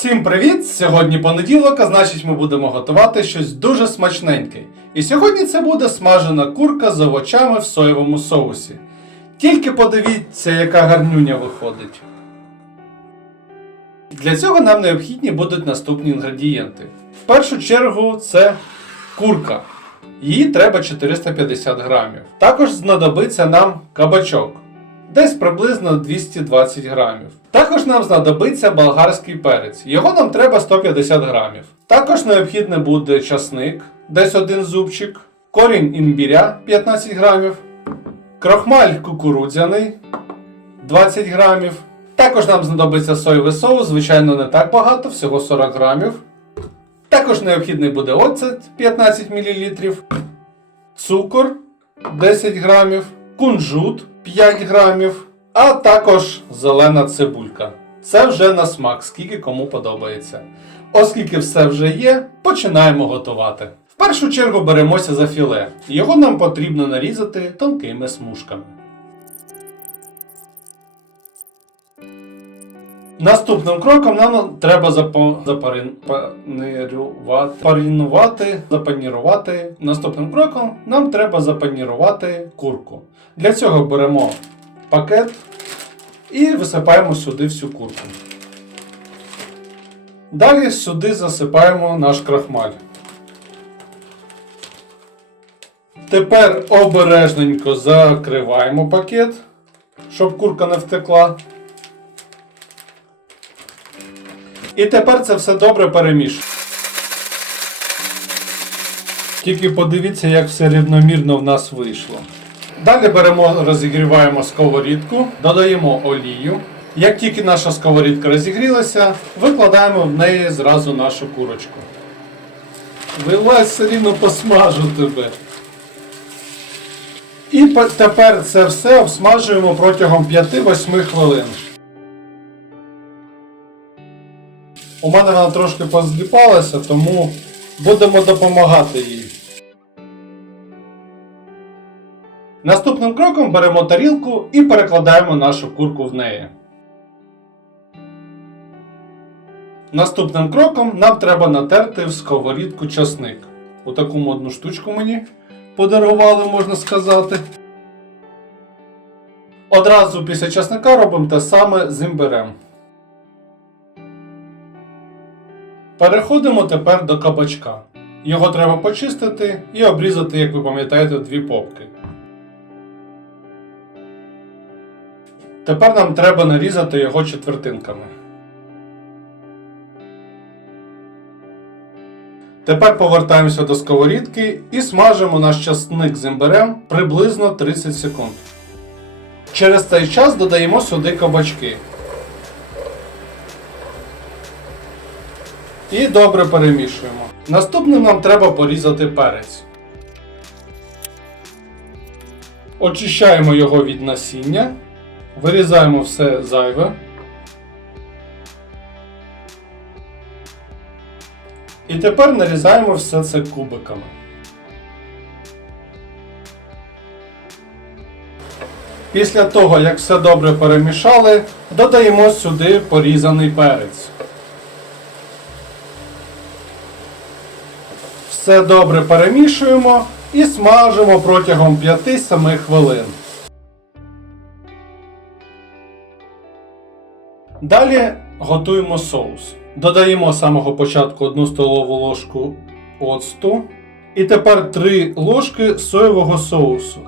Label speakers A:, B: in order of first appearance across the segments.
A: Всім привіт! Сьогодні понеділок, а значить ми будемо готувати щось дуже смачненьке. І сьогодні це буде смажена курка з овочами в соєвому соусі. Тільки подивіться, яка гарнюня виходить. Для цього нам необхідні будуть наступні інгредієнти. В першу чергу це курка. Її треба 450 грамів. Також знадобиться нам кабачок. Десь приблизно 220 грамів. Також нам знадобиться болгарський перець. Його нам треба 150 грамів. Також необхідне буде часник, десь один зубчик, корінь імбіря 15 грамів, крохмаль кукурудзяний 20 грамів. Також нам знадобиться соєвий соус, звичайно, не так багато, всього 40 грамів. Також необхідний буде оцет 15 мл, цукор 10 грамів, кунжут 5 грамів, а також зелена цибулька. Це вже на смак, скільки кому подобається. Оскільки все вже є, починаємо готувати. В першу чергу беремося за філе. Його нам потрібно нарізати тонкими смужками. Наступним кроком нам треба запо... парінувати, запанірувати. Наступним кроком нам треба запанірувати курку. Для цього беремо пакет і висипаємо сюди всю курку. Далі сюди засипаємо наш крахмаль. Тепер обережненько закриваємо пакет, щоб курка не втекла. І тепер це все добре перемішуємо. Тільки подивіться, як все рівномірно в нас вийшло. Далі беремо, розігріваємо сковорідку, додаємо олію. Як тільки наша сковорідка розігрілася, викладаємо в неї зразу нашу курочку. Вилазь все рівно посмажу тебе. І тепер це все обсмажуємо протягом 5-8 хвилин. У мене вона трошки позліпалася, тому будемо допомагати їй. Наступним кроком беремо тарілку і перекладаємо нашу курку в неї. Наступним кроком нам треба натерти в сковорідку часник. У таку модну штучку мені подарували, можна сказати. Одразу після часника робимо те саме з імбирем. Переходимо тепер до кабачка. Його треба почистити і обрізати, як ви пам'ятаєте, дві попки. Тепер нам треба нарізати його четвертинками. Тепер повертаємося до сковорідки і смажимо наш часник з імбирем приблизно 30 секунд. Через цей час додаємо сюди кабачки. І добре перемішуємо. Наступним нам треба порізати перець. Очищаємо його від насіння. Вирізаємо все зайве. І тепер нарізаємо все це кубиками. Після того, як все добре перемішали, додаємо сюди порізаний перець. Все добре перемішуємо і смажимо протягом 5-7 хвилин. Далі готуємо соус. Додаємо з самого початку 1 столову ложку оцту. І тепер 3 ложки соєвого соусу.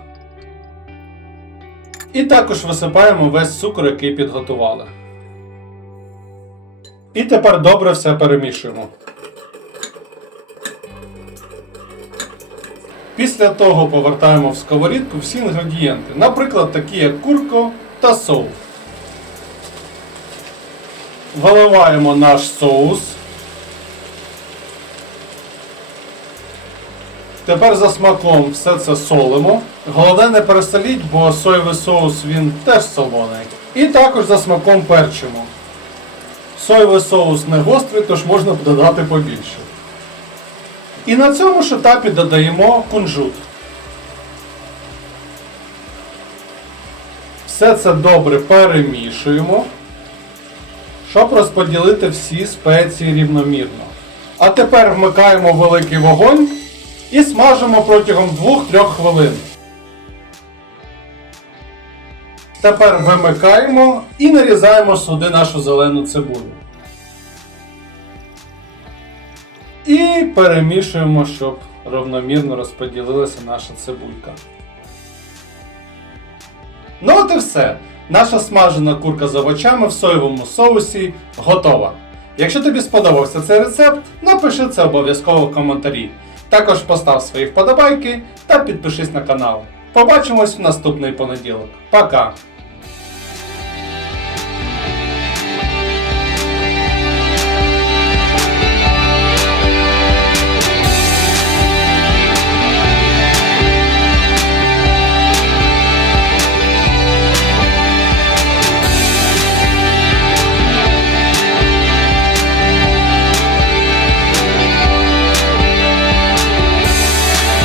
A: І також висипаємо весь цукор, який підготували. І тепер добре все перемішуємо. Після того повертаємо в сковорідку всі інгредієнти, наприклад, такі як курко та соус. Виливаємо наш соус. Тепер за смаком все це солимо. Головне не пересоліть, бо соєвий соус він теж солоний. І також за смаком перчимо. Соєвий соус не гострий, тож можна додати побільше. І на цьому ж етапі додаємо кунжут. Все це добре перемішуємо, щоб розподілити всі спеції рівномірно. А тепер вмикаємо великий вогонь і смажимо протягом 2-3 хвилин. Тепер вимикаємо і нарізаємо сюди нашу зелену цибулю. Перемішуємо, щоб равномірно розподілилася наша цибулька. Ну от і все. Наша смажена курка з овочами в соєвому соусі готова. Якщо тобі сподобався цей рецепт, напиши це обов'язково в коментарі. Також постав свої вподобайки та підпишись на канал. Побачимось в наступний понеділок. Пока!